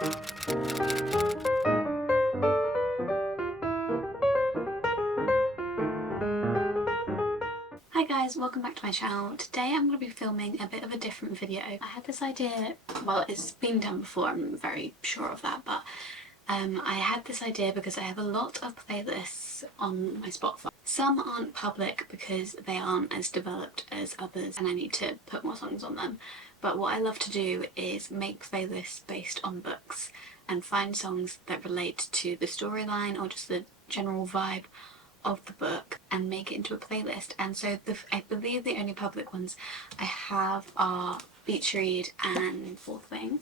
Hi guys, welcome back to my channel. Today I'm going to be filming a bit of a different video. I had this idea, well it's been done before, I'm very sure of that, but I had this idea because I have a lot of playlists on my Spotify. Some aren't public because they aren't as developed as others and I need to put more songs on them. But what I love to do is make playlists based on books and find songs that relate to the storyline or just the general vibe of the book and make it into a playlist. And so I believe the only public ones I have are Beach Read and Fourth Wing.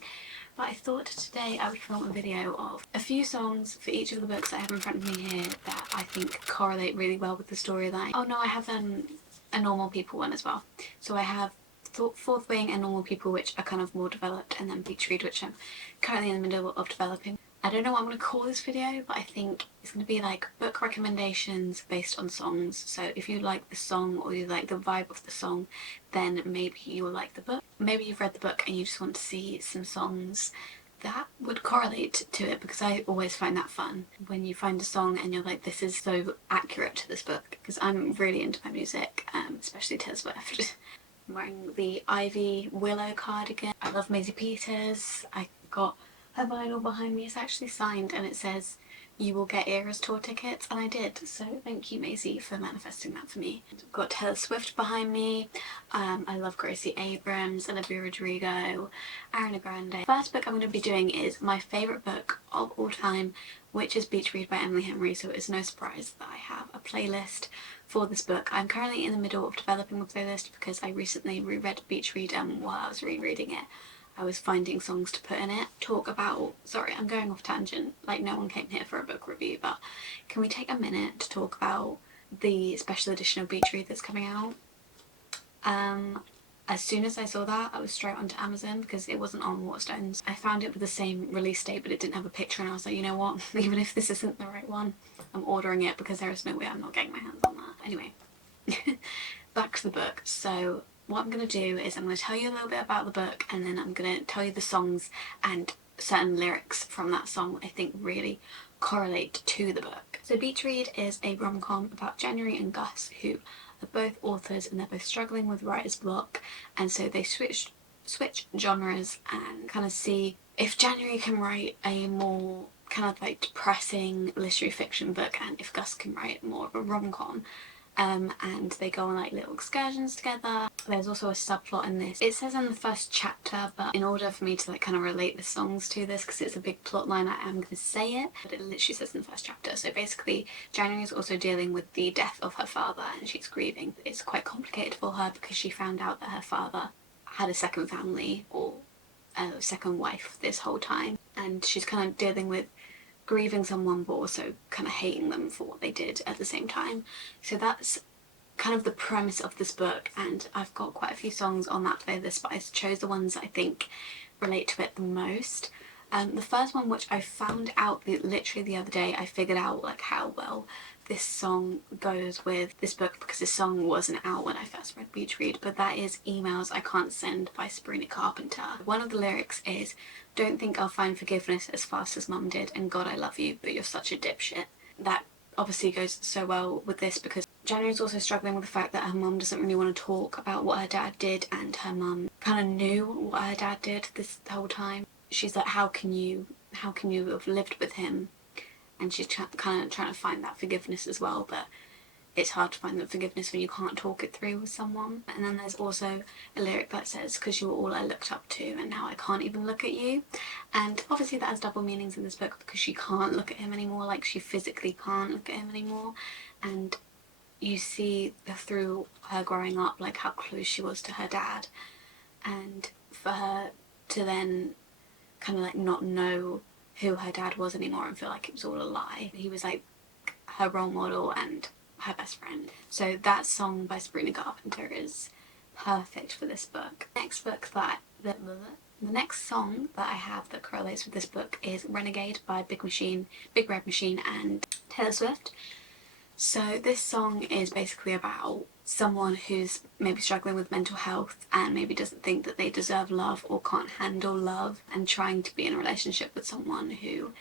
But I thought today I would film a video of a few songs for each of the books I have in front of me here that I think correlate really well with the storyline. Oh no, I have a Normal People one as well. So I have Fourth Wing and Normal People, which are kind of more developed, and then Beach Read, which I'm currently in the middle of developing. I don't know what I'm going to call this video, but I think it's going to be like book recommendations based on songs. So if you like the song or you like the vibe of the song, then maybe you'll like the book. Maybe you've read the book and you just want to see some songs that would correlate to it, because I always find that fun when you find a song and you're like, this is so accurate to this book, because I'm really into my music, especially Taylor Swift. I'm wearing the Ivy Willow cardigan. I love Maisie Peters. I got her vinyl behind me. It's actually signed and it says you will get Eras tour tickets, and I did, so thank you Maisie for manifesting that for me. I've got Taylor Swift behind me. I love Gracie Abrams, Olivia Rodrigo, Ariana Grande. First book I'm going to be doing is my favourite book of all time, which is Beach Read by Emily Henry, so it's no surprise that I have a playlist for this book. I'm currently in the middle of developing a playlist because I recently reread Beach Read while I was rereading it. I was finding songs to put in it. Talk about, sorry I'm going off tangent, like no one came here for a book review, but can we take a minute to talk about the special edition of Beach Read that's coming out? As soon as I saw that, I was straight onto Amazon because it wasn't on Waterstones. I found it with the same release date but it didn't have a picture, and I was like, you know what, even if this isn't the right one, I'm ordering it because there is no way I'm not getting my hands on that. Anyway, back to the book. So what I'm going to do is I'm going to tell you a little bit about the book, and then I'm going to tell you the songs and certain lyrics from that song I think really correlate to the book. So Beach Read is a rom-com about January and Gus, who are both authors and they're both struggling with writer's block, and so they switch genres and kind of see if January can write a more kind of like depressing literary fiction book and if Gus can write more of a rom-com. And they go on like little excursions together. There's also a subplot in this. It says in the first chapter, but in order for me to like kind of relate the songs to this, because it's a big plot line, I am going to say it, but it literally says in the first chapter. So basically January is also dealing with the death of her father and she's grieving. It's quite complicated for her because she found out that her father had a second family or a second wife this whole time, and she's kind of dealing with grieving someone but also kind of hating them for what they did at the same time. So that's kind of the premise of this book, and I've got quite a few songs on that playlist, but I chose the ones that I think relate to it the most. The first one, which I found out literally the other day, I figured out like how well this song goes with this book because this song wasn't out when I first read Beach Read, but that is Emails I Can't Send by Sabrina Carpenter. One of the lyrics is, "Don't think I'll find forgiveness as fast as Mum did, and God I love you, but you're such a dipshit." That obviously goes so well with this because January's also struggling with the fact that her mum doesn't really want to talk about what her dad did, and her mum kind of knew what her dad did this whole time. She's like, how can you have lived with him? And she's kind of trying to find that forgiveness as well, but it's hard to find that forgiveness when you can't talk it through with someone. And then there's also a lyric that says, "Because you were all I looked up to and now I can't even look at you." And obviously that has double meanings in this book because she can't look at him anymore, like she physically can't look at him anymore. And you see through her growing up like how close she was to her dad, and for her to then kind of like not know who her dad was anymore and feel like it was all a lie. He was like her role model and her best friend. So that song by Sabrina Carpenter is perfect for this book. The next song that I have that correlates with this book is Renegade by Big Red Machine and Taylor Swift. So this song is basically about someone who's maybe struggling with mental health and maybe doesn't think that they deserve love or can't handle love, and trying to be in a relationship with someone who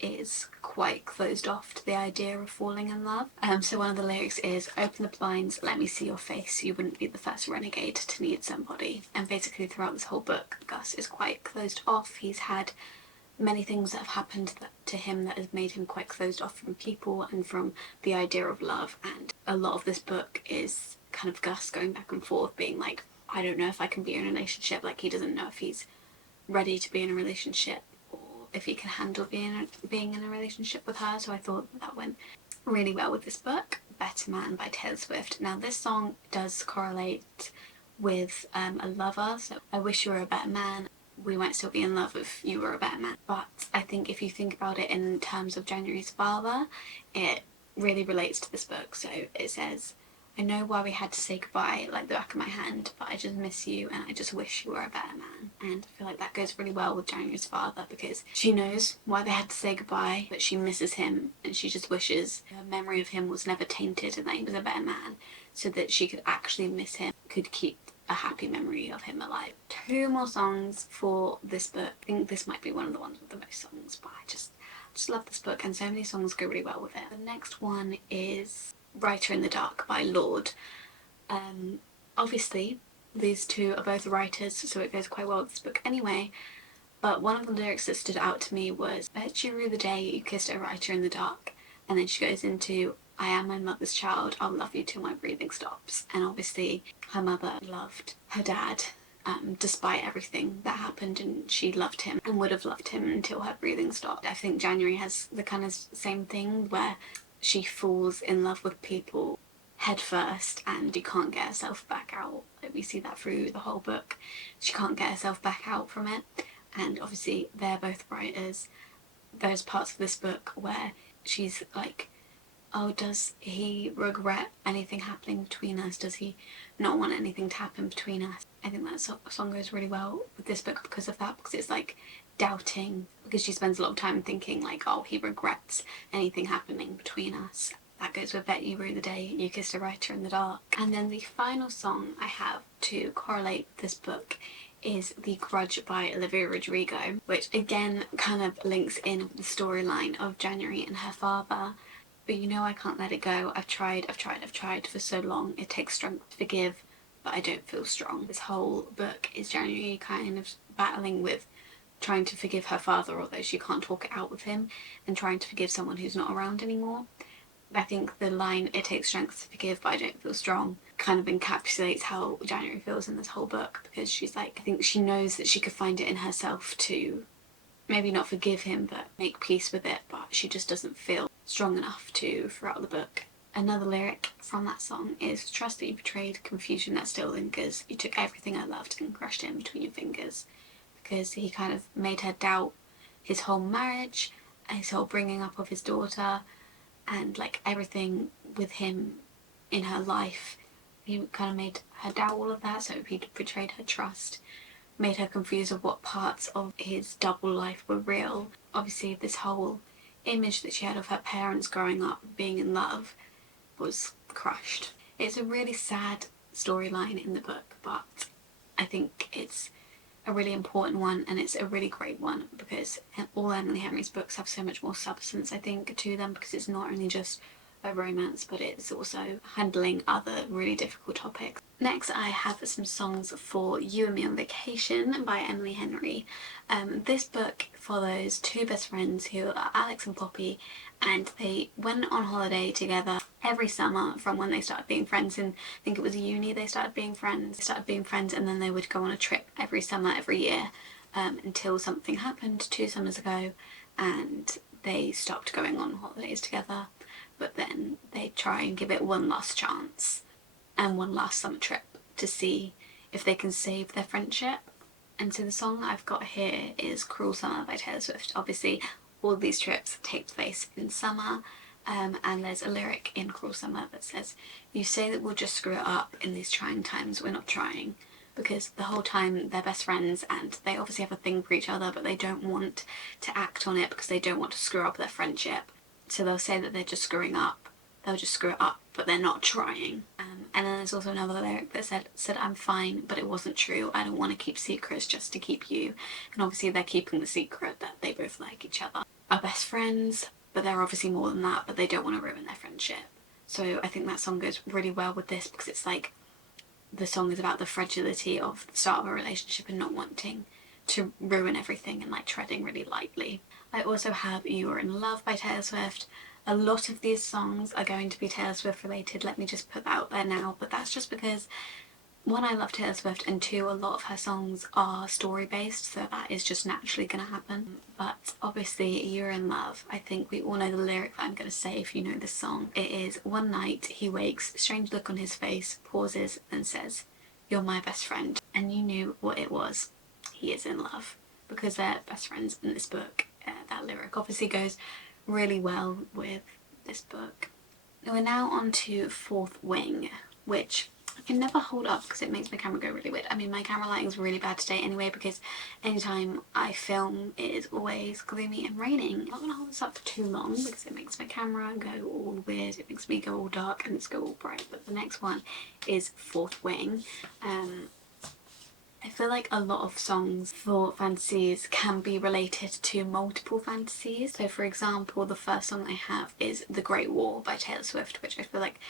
is quite closed off to the idea of falling in love. So one of the lyrics is, "Open the blinds, let me see your face, you wouldn't be the first renegade to need somebody." And basically throughout this whole book, Gus is quite closed off. He's had many things that have happened to him that has made him quite closed off from people and from the idea of love. And a lot of this book is kind of Gus going back and forth, being like, I don't know if I can be in a relationship. Like, he doesn't know if he's ready to be in a relationship or if he can handle being in a relationship with her. So I thought that went really well with this book. Better Man by Taylor Swift. Now this song does correlate with a lover, so I wish you were a better man, we might still be in love if you were a better man. But I think if you think about it in terms of January's father, it really relates to this book. So it says, "I know why we had to say goodbye like the back of my hand, but I just miss you and I just wish you were a better man." And I feel like that goes really well with January's father, because she knows why they had to say goodbye, but she misses him and she just wishes her memory of him was never tainted and that he was a better man, so that she could actually miss him, could keep a happy memory of him alive. 2 more songs for this book. I think this might be one of the ones with the most songs, but I just love this book and so many songs go really well with it. The next one is Writer in the Dark by Lorde. Obviously these two are both writers, so it goes quite well with this book anyway, but one of the lyrics that stood out to me was, "Bet you rue the day you kissed a writer in the dark," and then she goes into, "I am my mother's child, I'll love you till my breathing stops." And obviously her mother loved her dad, despite everything that happened, and she loved him and would have loved him until her breathing stopped. I think January has the kind of same thing where she falls in love with people head first and you can't get herself back out. We see that through the whole book. She can't get herself back out from it, and obviously they're both writers. There's parts of this book where she's like, oh, does he regret anything happening between us? Does he not want anything to happen between us? I think that song goes really well with this book because of that, because it's like doubting, because she spends a lot of time thinking like, oh, he regrets anything happening between us. That goes with Bet You Rue the Day You Kissed a Writer in the Dark. And then the final song I have to correlate this book is The Grudge by Olivia Rodrigo, which again kind of links in with the storyline of January and her father. But you know I can't let it go. I've tried for so long. It takes strength to forgive, but I don't feel strong. This whole book is January kind of battling with trying to forgive her father, although she can't talk it out with him, and trying to forgive someone who's not around anymore. I think the line, "It takes strength to forgive, but I don't feel strong," kind of encapsulates how January feels in this whole book, because she's like, I think she knows that she could find it in herself to maybe not forgive him, but make peace with it, but she just doesn't feel strong enough to throughout the book. Another lyric from that song is, "Trust that you betrayed, confusion that still lingers. You took everything I loved and crushed it in between your fingers." Because he kind of made her doubt his whole marriage, his whole bringing up of his daughter, and like everything with him in her life. He kind of made her doubt all of that, so he betrayed her trust, made her confused of what parts of his double life were real. Obviously this whole image that she had of her parents growing up being in love was crushed. It's a really sad storyline in the book, but I think it's a really important one, and it's a really great one because all Emily Henry's books have so much more substance, I think, to them, because it's not only just a romance, but it's also handling other really difficult topics. Next I have some songs for You and Me on Vacation by Emily Henry. This book follows two best friends who are Alex and Poppy, and they went on holiday together every summer from when they started being friends. And I think it was uni they started being friends, and then they would go on a trip every summer, every year, until something happened 2 summers ago and they stopped going on holidays together. But then they try and give it one last chance and one last summer trip to see if they can save their friendship. And so the song I've got here is Cruel Summer by Taylor Swift. Obviously all these trips take place in summer, and there's a lyric in Cruel Summer that says, "You say that we'll just screw it up in these trying times, we're not trying." Because the whole time they're best friends and they obviously have a thing for each other, but they don't want to act on it because they don't want to screw up their friendship. So they'll say that they're just screwing up they'll just screw it up, but they're not trying. And then there's also another lyric that said I'm fine, but it wasn't true. I don't want to keep secrets just to keep you. And obviously they're keeping the secret that they both like each other, are best friends, but they're obviously more than that, but they don't want to ruin their friendship. So I think that song goes really well with this, because it's like the song is about the fragility of the start of a relationship and not wanting to ruin everything and like treading really lightly. I also have You Are In Love by Taylor Swift. A lot of these songs are going to be Taylor Swift related, let me just put that out there now, but that's just because one, I love Taylor Swift, and two, a lot of her songs are story based, so that is just naturally going to happen. But obviously You're In Love, I think we all know the lyric that I'm going to say if you know this song. It is, one night he wakes, strange look on his face, pauses and says, you're my best friend. And you knew what it was. He is in love. Because they're best friends in this book. That lyric obviously goes really well with this book. We're now on to Fourth Wing, which I can never hold up because it makes my camera go really weird. I mean, my camera lighting is really bad today anyway, because anytime I film it is always gloomy and raining. I'm not going to hold this up for too long because it makes my camera go all weird, it makes me go all dark and it's go all bright. But the next one is Fourth Wing. I feel like a lot of songs for fantasies can be related to multiple fantasies. So for example, the first song I have is The Great War by Taylor Swift, which I feel like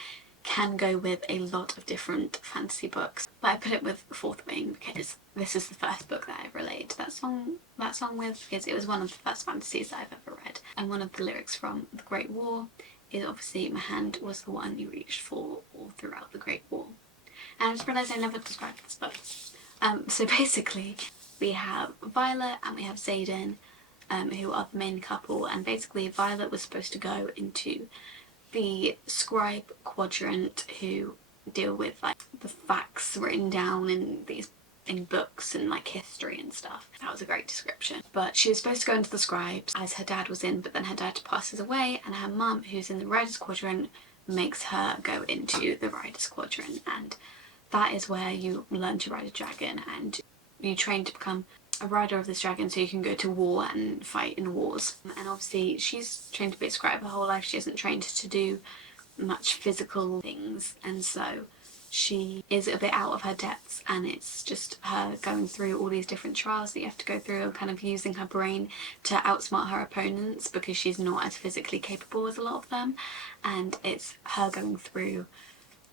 can go with a lot of different fantasy books. But I put it with Fourth Wing because this is the first book that I relate that song with, because it was one of the first fantasies that I've ever read. And one of the lyrics from The Great War is obviously, my hand was the one you reached for all throughout the Great War. And I just realised I never described this book. So basically we have Violet and we have Xaden, who are the main couple, and basically Violet was supposed to go into the scribe quadrant, who deal with like the facts written down in books and like history and stuff. That was a great description. But she was supposed to go into the scribes as her dad was in, but then her dad passes away and her mum, who's in the writers quadrant, makes her go into the writers quadrant, and that is where you learn to ride a dragon and you train to become a rider of this dragon so you can go to war and fight in wars. And obviously she's trained to be a scribe her whole life, she isn't trained to do much physical things, and so she is a bit out of her depths, and it's just her going through all these different trials that you have to go through and kind of using her brain to outsmart her opponents because she's not as physically capable as a lot of them. And it's her going through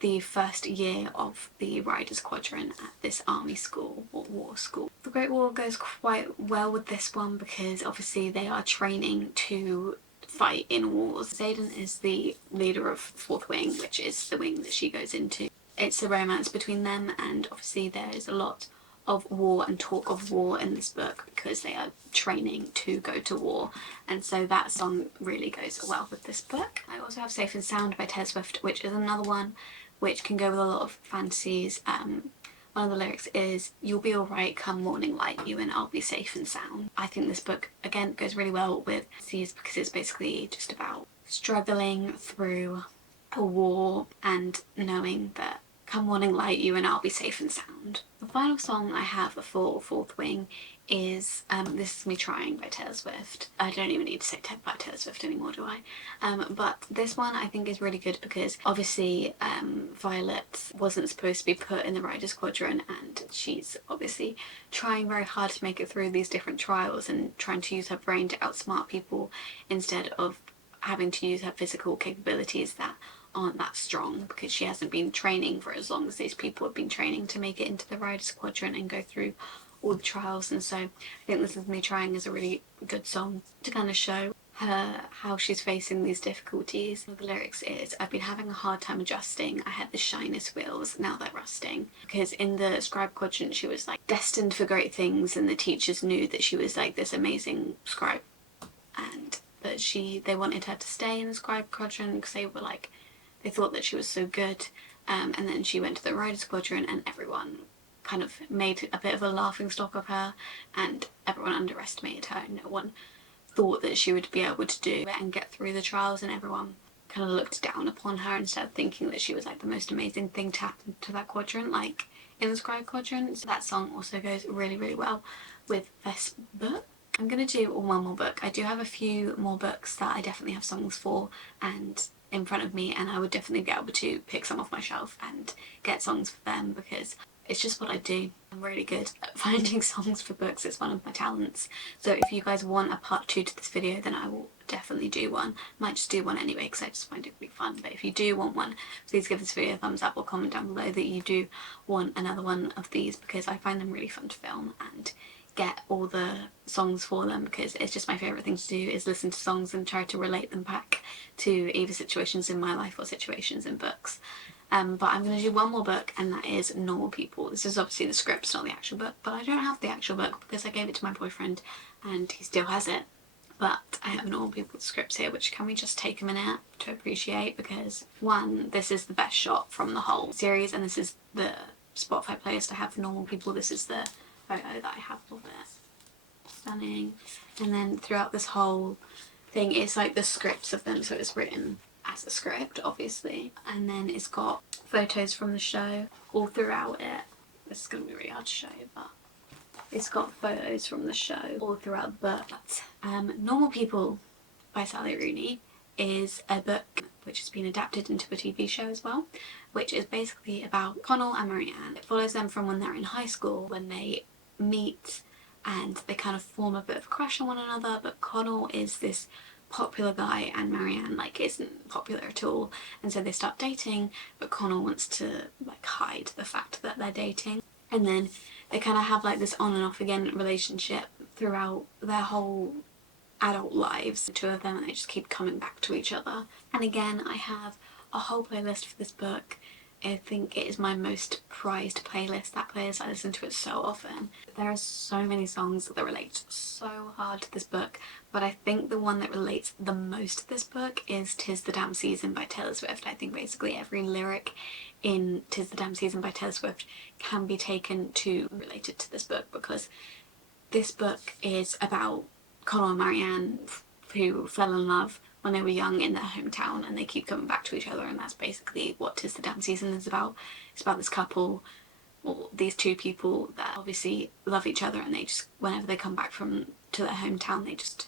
the first year of the Riders Quadrant at this army school or war school. The Great War goes quite well with this one because obviously they are training to fight in wars. Xaden is the leader of Fourth Wing, which is the wing that she goes into. It's a romance between them, and obviously there is a lot of war and talk of war in this book because they are training to go to war, and so that song really goes well with this book. I also have Safe and Sound by Taylor Swift, which is another one which can go with a lot of fantasies. One of the lyrics is, you'll be alright come morning light, you and I'll be safe and sound. I think this book, again, goes really well with fantasies because it's basically just about struggling through a war and knowing that come morning light, you and I'll be safe and sound. The final song I have for Fourth Wing is This Is Me Trying by Taylor Swift. I don't even need to say by Taylor Swift anymore, do I? But this one I think is really good because obviously Violet wasn't supposed to be put in the Riders Quadrant, and she's obviously trying very hard to make it through these different trials and trying to use her brain to outsmart people instead of having to use her physical capabilities that aren't that strong, because she hasn't been training for as long as these people have been training to make it into the Riders Quadrant and go through all the trials. And so I think This Is Me Trying is a really good song to kind of show her how she's facing these difficulties. The lyrics is, I've been having a hard time adjusting, I had the shyness wheels, now they're rusting. Because in the scribe quadrant she was like destined for great things, and the teachers knew that she was like this amazing scribe, and that they wanted her to stay in the scribe quadrant because they thought that she was so good. And then she went to the Riders Quadrant and everyone kind of made a bit of a laughing stock of her, and everyone underestimated her. No one thought that she would be able to do it and get through the trials, and everyone kind of looked down upon her instead of thinking that she was like the most amazing thing to happen to that quadrant, like in the scribe quadrant. So that song also goes really, really well with this book. I'm going to do one more book. I do have a few more books that I definitely have songs for, and in front of me, and I would definitely be able to pick some off my shelf and get songs for them, because it's just what I do. I'm really good at finding songs for books. It's one of my talents. So if you guys want a part 2 to this video, then I will definitely do one. Might just do one anyway because I just find it really fun. But if you do want one, please give this video a thumbs up or comment down below that you do want another one of these, because I find them really fun to film and get all the songs for them, because it's just my favourite thing to do, is listen to songs and try to relate them back to either situations in my life or situations in books. But I'm going to do one more book, and that is Normal People. This is obviously the script, not the actual book, but I don't have the actual book because I gave it to my boyfriend and he still has it. But I have Normal People scripts here, which can we just take a minute to appreciate, because one, this is the best shot from the whole series, and this is the Spotify playlist I have for Normal People. This is the photo that I have of it. Stunning. And then throughout this whole thing, it's like the scripts of them, so it's written as a script, obviously, and then it's got photos from the show all throughout it. This is going to be really hard to show you, but it's got photos from the show all throughout the book. Normal People by Sally Rooney is a book which has been adapted into a TV show as well, which is basically about Connell and Marianne. It follows them from when they're in high school, when they meet and they kind of form a bit of a crush on one another, but Connell is this popular guy and Marianne like isn't popular at all, and so they start dating, but Connell wants to like hide the fact that they're dating, and then they kind of have like this on and off again relationship throughout their whole adult lives, the two of them, and they just keep coming back to each other. And again, I have a whole playlist for this book. I think it is my most prized playlist, that playlist. I listen to it so often. There are so many songs that relate so hard to this book, but I think the one that relates the most to this book is "'Tis the Damn Season" by Taylor Swift. I think basically every lyric in "'Tis the Damn Season" by Taylor Swift can be taken to related to this book, because this book is about Connell and Marianne, who fell in love when they were young in their hometown, and they keep coming back to each other, and that's basically what "'Tis the Damn Season" is about. It's about this couple, or these two people that obviously love each other, and they just, whenever they come back to their hometown, they just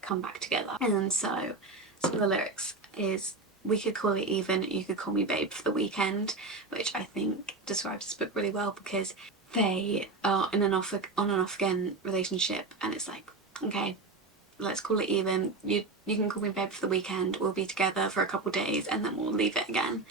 come back together. And so some of the lyrics is, "We could call it even, you could call me babe for the weekend," which I think describes this book really well, because they are in an on and off again relationship, and it's like, okay, let's call it even. You can call me babe for the weekend, we'll be together for a couple of days and then we'll leave it again,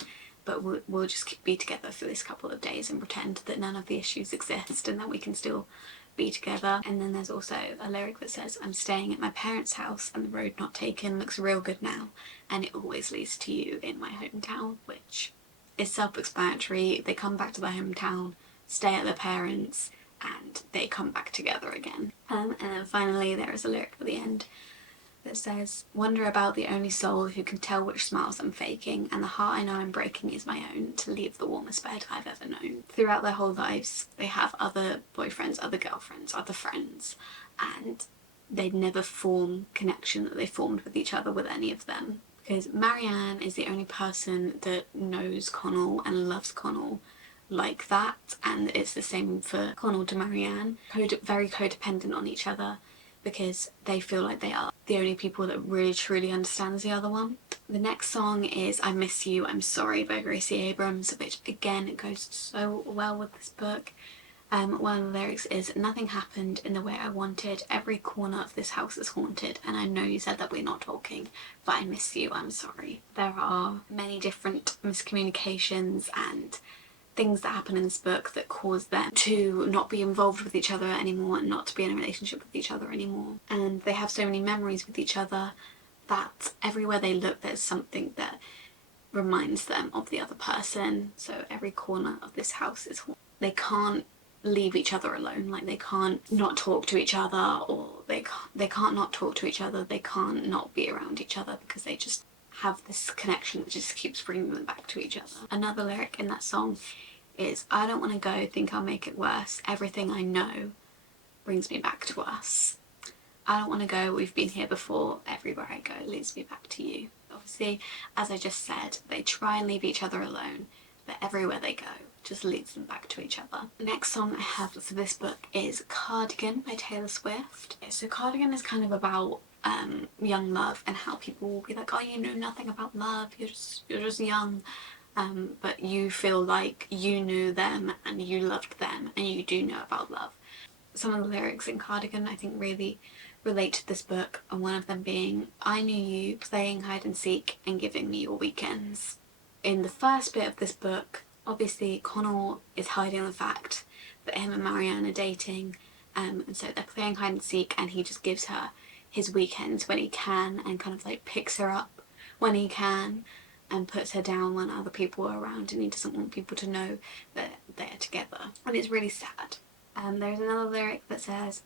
but we'll just be together for this couple of days and pretend that none of the issues exist, and that we can still be together. And then there's also a lyric that says, "I'm staying at my parents' house and the road not taken looks real good now, and it always leads to you in my hometown," which is self-explanatory. They come back to their hometown, stay at their parents, and they come back together again. And then finally there is a lyric at the end that says, "Wonder about the only soul who can tell which smiles I'm faking, and the heart I know I'm breaking is my own, to leave the warmest bed I've ever known." Throughout their whole lives they have other boyfriends, other girlfriends, other friends, and they never form connection that they formed with each other with any of them, because Marianne is the only person that knows Connell and loves Connell like that, and it's the same for Connell to Marianne. Very codependent on each other, because they feel like they are the only people that really truly understands the other one. The next song is "I Miss You, I'm Sorry" by Gracie Abrams, which again, it goes so well with this book. One of the lyrics is, "Nothing happened in the way I wanted, every corner of this house is haunted, and I know you said that we're not talking, but I miss you, I'm sorry." There are many different miscommunications and things that happen in this book that cause them to not be involved with each other anymore and not to be in a relationship with each other anymore. And they have so many memories with each other that everywhere they look there's something that reminds them of the other person. So every corner of this house is haunted. They can't leave each other alone, like they can't not talk to each other, or they can't not talk to each other, they can't not be around each other, because they just have this connection that just keeps bringing them back to each other. Another lyric in that song is, "I don't want to go, think I'll make it worse, everything I know brings me back to us. I don't want to go, we've been here before, everywhere I go leads me back to you." Obviously, as I just said, they try and leave each other alone, but everywhere they go just leads them back to each other. The next song I have for this book is "Cardigan" by Taylor Swift. So Cardigan is kind of about young love, and how people will be like, oh, you know nothing about love, you're just young, but you feel like you knew them and you loved them and you do know about love. Some of the lyrics in Cardigan I think really relate to this book, and one of them being, I knew you playing hide and seek and giving me your weekends. In the first bit of this book, obviously Connell is hiding the fact that him and Marianne are dating, and so they're playing hide and seek, and he just gives her his weekends when he can, and kind of like picks her up when he can and puts her down when other people are around, and he doesn't want people to know that they're together, and it's really sad. There's another lyric that says,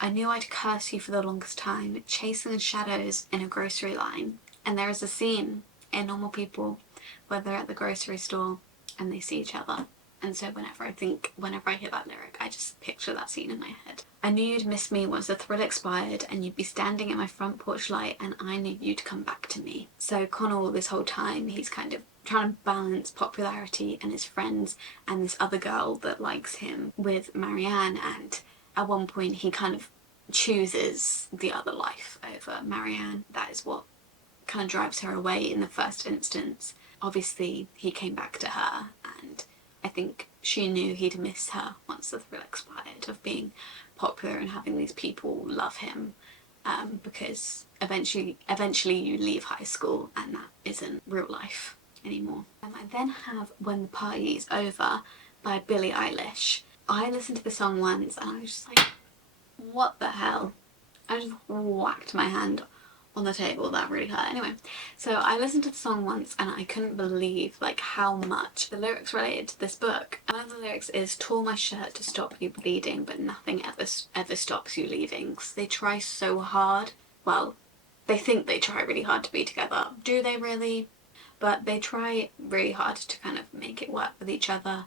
I knew I'd curse you for the longest time, chasing the shadows in a grocery line. And there is a scene in Normal People where they're at the grocery store and they see each other. And so whenever I hear that lyric, I just picture that scene in my head. I knew you'd miss me once the thrill expired and you'd be standing at my front porch light and I knew you'd come back to me. So Connell, this whole time, he's kind of trying to balance popularity and his friends and this other girl that likes him with Marianne, and at one point he kind of chooses the other life over Marianne. That is what kind of drives her away in the first instance. Obviously he came back to her, and I think she knew he'd miss her once the thrill expired of being popular and having these people love him, because eventually you leave high school and that isn't real life anymore. I then have When the Party's Over by Billie Eilish. I listened to the song once and I was just like, what the hell? I just whacked my hand on the table, that really hurt. Anyway, so I listened to the song once and I couldn't believe like how much the lyrics related to this book. One of the lyrics is, tore my shirt to stop you bleeding, but nothing ever stops you leaving. Because they try so hard. Well, they think they try really hard to be together. Do they really? But they try really hard to kind of make it work with each other,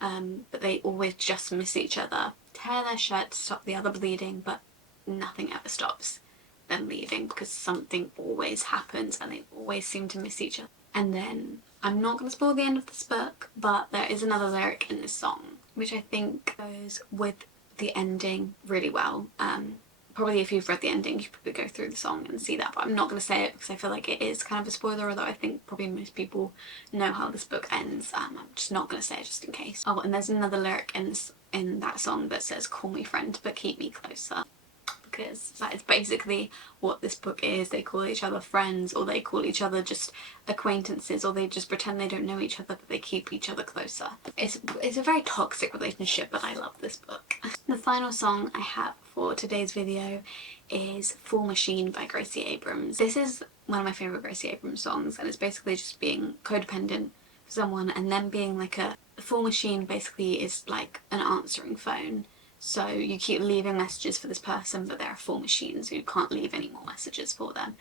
but they always just miss each other. Tear their shirt to stop the other bleeding, but nothing ever stops them leaving because something always happens and they always seem to miss each other. And then, I'm not going to spoil the end of this book, but there is another lyric in this song which I think goes with the ending really well. Probably if you've read the ending you probably go through the song and see that, but I'm not going to say it because I feel like it is kind of a spoiler, although I think probably most people know how this book ends. I'm just not going to say it just in case. Oh, and there's another lyric in that song that says, call me friend but keep me closer, because that is basically what this book is. They call each other friends, or they call each other just acquaintances, or they just pretend they don't know each other but they keep each other closer. It's a very toxic relationship, but I love this book. The final song I have for today's video is Full Machine by Gracie Abrams. This is one of my favourite Gracie Abrams songs, and it's basically just being codependent for someone and then being like a full machine. Basically is like an answering phone. So you keep leaving messages for this person, but they're a full machine, so you can't leave any more messages for them.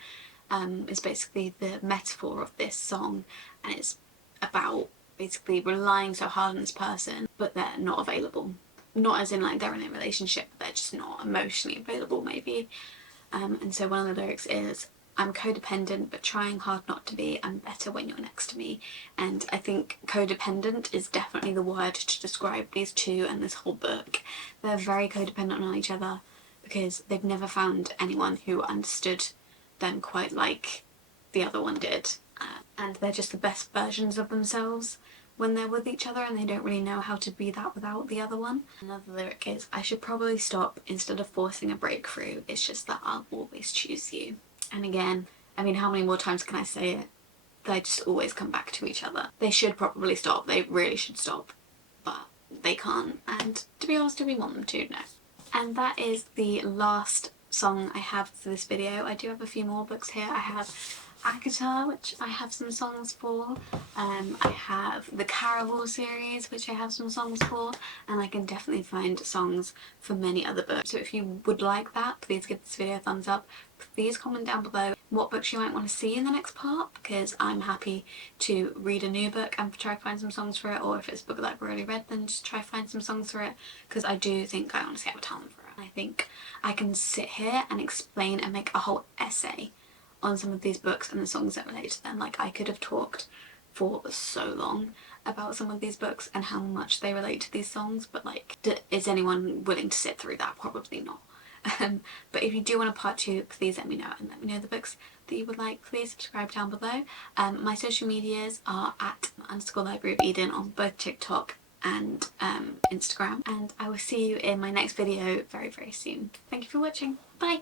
Is basically the metaphor of this song, and it's about basically relying so hard on this person, but they're not available. Not as in like they're in a relationship, but they're just not emotionally available maybe. And so one of the lyrics is, I'm codependent but trying hard not to be, I'm better when you're next to me. And I think codependent is definitely the word to describe these two and this whole book. They're very codependent on each other because they've never found anyone who understood them quite like the other one did. And they're just the best versions of themselves when they're with each other, and they don't really know how to be that without the other one. Another lyric is, I should probably stop instead of forcing a breakthrough, it's just that I'll always choose you. And again, I mean, how many more times can I say it? They just always come back to each other. They should probably stop, they really should stop, but they can't, and to be honest, do we want them to? No. And that is the last song I have for this video. I do have a few more books here. I have Agatha, which I have some songs for. I have the Caraval series, which I have some songs for, and I can definitely find songs for many other books. So if you would like that, please give this video a thumbs up. Please comment down below what books you might want to see in the next part, because I'm happy to read a new book and try to find some songs for it, or if it's a book that I've already read, then just try to find some songs for it, because I do think I honestly have a talent for it. I think I can sit here and explain and make a whole essay on some of these books and the songs that relate to them. Like, I could have talked for so long about some of these books and how much they relate to these songs, but like, is anyone willing to sit through that? Probably not. But if you do want a part 2, please let me know, and let me know the books that you would like. Please subscribe down below. My social medias are at _libraryofeden on both TikTok and Instagram, and I will see you in my next video very, very soon. Thank you for watching. Bye!